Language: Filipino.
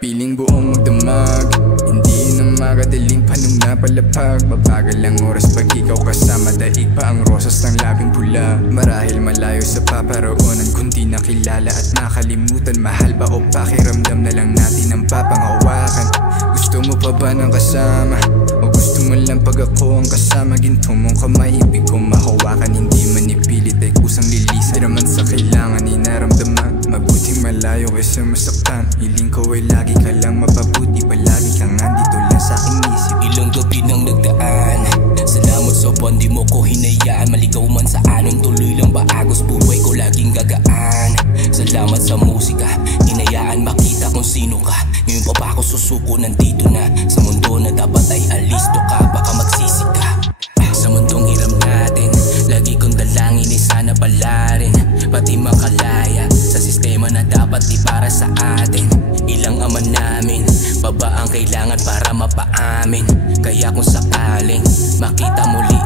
Piling buong magdamag, hindi na magadaling panong napalapag. Mabagal ang oras pag ikaw kasama, daig pa ang rosas ng labing pula. Marahil malayo sa paparoonan, kundi nakilala at nakalimutan. Mahal ba o pakiramdam na lang natin ang papangawakan? Gusto mo pa ba ng kasama? O gusto mo lang pag ako ang kasama? Ginto mong kamay, ibig kong mahawakan. Hindi man ipilit ay kusang lilisan, di naman sa kailangan inaramdaman. Mabuting malayo kaysa masaktan. Hiling ko ay lagi ka lang mapabuti, palagi kang andito lang sa aking isip. Ilang gabi nang nagdaan, salamat sa buwan, di mo ko hinayaan. Maligaw man sa anong tuloy lang ba agos, buhay ko laging gagaan. Salamat sa musika, hinayaan makita kung sino ka. Ngayon pa ba ako susuko, nandito na sa mundo na dapat ay alisto ka, baka magsisi ka. Sa mundong hiram natin, lagi kong dalangin ay sana pala rin, pati makalaya sa sistema na dapat di para sa atin. Ilang ama namin, baba ang kailangan para mapaamin. Kaya kung sakaling makita muli